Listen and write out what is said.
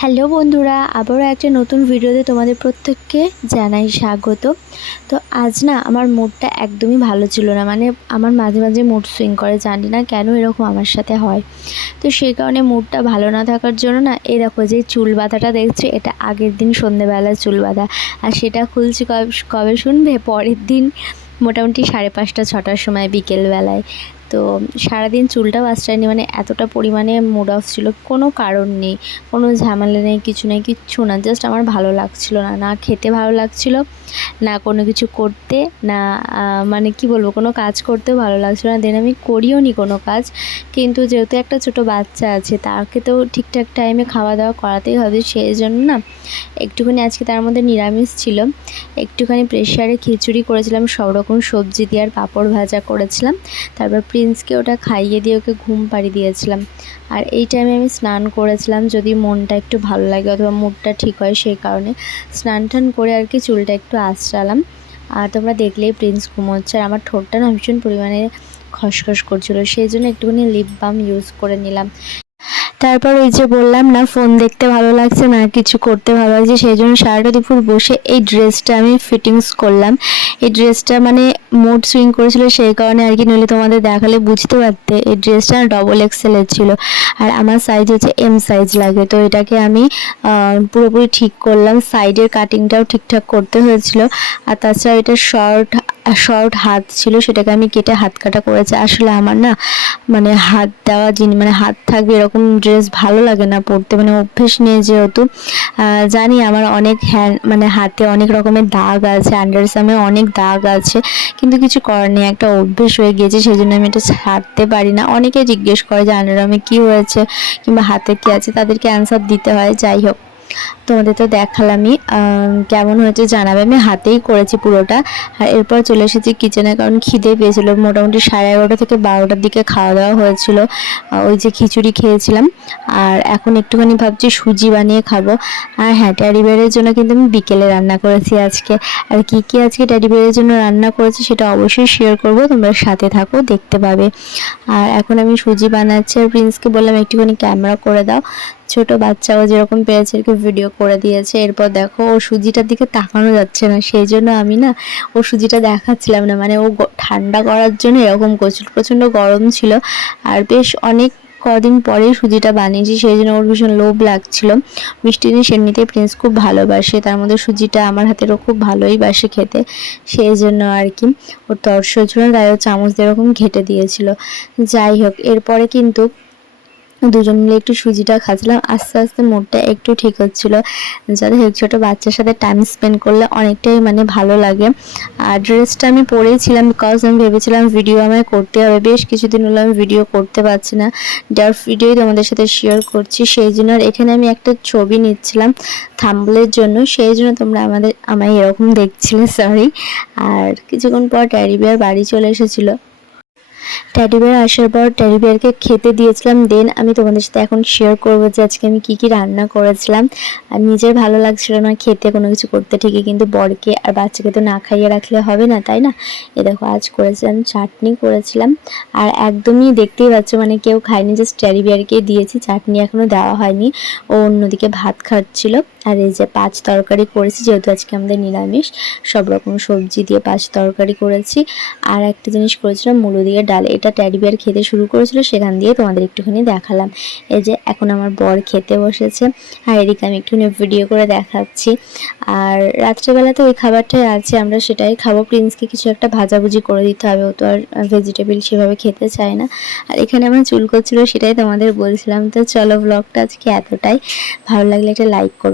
Hello বন্ধুরা, আবারও একটা নতুন ভিডিওতে তোমাদের প্রত্যেককে জানাই স্বাগত। তো আজ না আমার মুডটা একদমই ভালো ছিল না মানে আমার মাঝে মাঝে মুড সুইং করে, জানি না কেন এরকম আমার সাথে হয়। তো সেই কারণে মুডটা ভালো না থাকার জন্য না এই দেখো যে চুল বাঁধাটা দেখছি, এটা আগের দিন সন্ধেবেলা চুল বাঁধা। আর সেটা খুলছি কবে কবে শুনবে? পরের দিন মোটামুটি সাড়ে পাঁচটা, ছটার সময় বিকেলবেলায়। তো সারাদিন চুলটাও আশ্রয়নি মানে এতটা পরিমাণে মুড অফ ছিল, কোনো কারণ নেই, কোনো ঝামেলা নেই, কিছু নেই, কিচ্ছু না জাস্ট আমার ভালো লাগছিল না না খেতে ভালো লাগছিল, না কোনো কিছু করতে, না মানে কি বলব, কোনো কাজ করতেও ভালো লাগছিল না দেন আমি করিও নি কোনো কাজ, কিন্তু যেহেতু একটা ছোট বাচ্চা আছে, তাকে তো ঠিকঠাক টাইমে খাওয়া দাওয়া করাতেই হবে সেই জন্য না, একটুখানি আজকে তার মধ্যে নিরামিষ ছিল, একটুখানি প্রেশারে খিচুড়ি করেছিলাম, সব রকম সবজি দিয়ে আর পাঁপড় ভাজা করেছিলাম, তারপর প্রিন্সকে ওটা খাইয়ে দিয়ে ওকে ঘুম পাড়ি দিয়েছিলাম। আর এই টাইমে আমি স্নান করেছিলাম, যদি মনটা একটু ভালো লাগে অথবা মুডটা ঠিক হয় সেই কারণে। স্নান টান করে আর কি চুলটা একটু আশ্রালাম আর তোমরা দেখলেই প্রিন্স ঘুমোচ্ছে। আর আমার ঠোঁটটা না ভীষণ পরিমাণে খসখস করছিল, সেই জন্য একটুখানি লিপ বাম ইউজ করে নিলাম। তারপর ওই যে বললাম না ফোন দেখতে ভালো লাগছে না, কিছু করতে ভালো লাগছে, সেই জন্য সারাটা দুপুর বসে এই ড্রেসটা আমি ফিটিংস করলাম। এই ড্রেসটা মানে মুড সুইং করেছিল, সেই কারণে আর কি নইলে তোমাদের দেখালে বুঝতে পারতে, এই ড্রেসটা ডবল এক্সেলের ছিল। আর আমার সাইজ হচ্ছে এম সাইজ লাগে, তো এটাকে আমি পুরোপুরি ঠিক করলাম। সাইডের কাটিংটাও ঠিকঠাক করতে হয়েছিল। আর তাছাড়া এটা শর্ট শর্ট হাত ছিল, সেটাকে আমি কেটে হাত কাটা করেছি। আসলে আমার না মানে হাত দেওয়া জিনিস মানে হাত থাকবে এরকম ড্রেস ভালো লাগে না পরতে মানে অভ্যেস নেই যেহেতু। জানি আমার অনেক হ্যান্ড মানে হাতে অনেক রকমের দাগ আছে আন্ডারসামে অনেক দাগ আছে, কিন্তু কিছু করার নেই। একটা অভ্যেস হয়ে গিয়েছে সেই জন্য আমি এটা ছাড়তে পারি না। অনেকে জিজ্ঞেস করে যে আন্ডারআর্মে কী হয়েছে? কিংবা হাতে কী আছে? তাদেরকে অ্যান্সার দিতে হয়, যাই হোক। তোমাদের তো দেখালামই কেমন হয়েছে জানাবে। আমি হাতেই করেছি পুরোটা। আর এরপর চলে এসেছি কিচেনে, কারণ খিদে পেয়েছিল। মোটামুটি সাড়ে এগারোটা থেকে বারোটার দিকে খাওয়া দাওয়া হয়েছিল। ওই যে খিচুড়ি খেয়েছিলাম। আর এখন একটুখানি ভাবছি সুজি বানিয়ে খাব। আর হ্যাঁ ট্যাডি বেয়ারের জন্য কিন্তু আমি বিকেলে রান্না করেছি আজকে। আর কি কি আজকে ট্যাডি বেয়ারের জন্য রান্না করেছি সেটা অবশ্যই শেয়ার করব। তোমরা সাথে থাকো, দেখতে পাবে। আর এখন আমি সুজি বানাচ্ছি। আর প্রিন্সকে বললাম, একটুখানি ক্যামেরা করে দাও। ছোট বাচ্চাও যেরকম পেরেছে আর কি ভিডিও করে দিয়েছে। এরপর দেখো, ও সুজিটার দিকে তাকানো যাচ্ছে না। সেই জন্য আমি না, ও সুজিটা দেখাচ্ছিলাম না। মানে ও ঠান্ডা করার জন্য এরকম প্রচুর, প্রচণ্ড গরম ছিল। আর বেশ অনেক কদিন পরেই সুজিটা বানিয়েছি। সেই জন্য ওর ভীষণ লোভ লাগছিল। মিষ্টি জিনিস এমনিতেই প্রিন্স খুব ভালোবাসে। তার মধ্যে সুজিটা আমার হাতেরও খুব ভালোই বাসে খেতে। সেই জন্য আর কি, ওর তর্স ছিল তাই ও চামচ এরকম ঘেটে দিয়েছিল। যাই হোক, এরপরে কিন্তু দুজন মিলে একটু সুজিটা খাচ্ছিলাম। আস্তে আস্তে মুডটা একটু ঠিক হচ্ছিল। যাতে ছোটো বাচ্চার সাথে টাইম স্পেন্ড করলে অনেকটাই মানে ভালো লাগে। আর ড্রেসটা আমি পরেইছিলাম বিকজ আমি ভেবেছিলাম ভিডিও আমায় করতে হবে। বেশ কিছুদিন হলো আমি ভিডিও করতে পারছি না। যার ভিডিওই তোমাদের সাথে শেয়ার করছি। সেই জন্য আর এখানে আমি একটা ছবি নিচ্ছিলাম থাম্বলের জন্য। সেই জন্য তোমরা আমাদের, আমায় এরকম দেখছিলে সরি আর কিছুক্ষণ পর ট্যারি বিয়ার বাড়ি চলে এসেছিল। ট্যাডি বিয়ার আসার পর ট্যাডি বিয়ারকে খেতে দিয়েছিলাম। দেন আমি তোমাদের সাথে এখন শেয়ার করব যে আজকে আমি কি কি রান্না করেছিলাম। আর নিজের ভালো লাগছিল না খেতে, কোনো কিছু করতে ঠিকই, কিন্তু বরকে আর বাচ্চাকে তো না খাইয়ে রাখলে হবে না, তাই না? এ দেখো, আজ করেছিলাম চাটনি করেছিলাম। আর একদমই দেখতেই পাচ্ছ মানে কেউ খায়নি জাস্ট ট্যাডি বিয়ারকেই দিয়েছি। চাটনি এখনও দেওয়া হয়নি। ও অন্যদিকে ভাত খাচ্ছিল। আর এই যে পাঁচ তরকারি করেছি, যেহেতু আজকে আমাদের নিরামিষ, সব রকম সবজি দিয়ে পাঁচ তরকারি করেছি। আর একটা জিনিস করেছিলাম, মুলো দিয়ে ডাল এটা ট্যাডি বিয়ার খেতে শুরু করেছিল, সেখান দিয়ে তোমাদের একটুখানি দেখালাম। এই যে এখন আমার বর খেতে বসেছে, আর এদিকে আমি একটুখানি ভিডিও করে দেখাচ্ছি। আর রাত্রেবেলা তো ওই খাবারটাই আছে, আমরা সেটাই খাব। প্রিন্সকে কিছু একটা ভাজাভুজি করে দিতে হবে, ও তো আর ভেজিটেবিল সেভাবে খেতে চায় না। আর এখানে আমার চুল করছিল, সেটাই তোমাদের বলছিলাম। তো চলো ব্লগটা আজকে এতটাই। ভালো লাগলে একটা লাইক করো।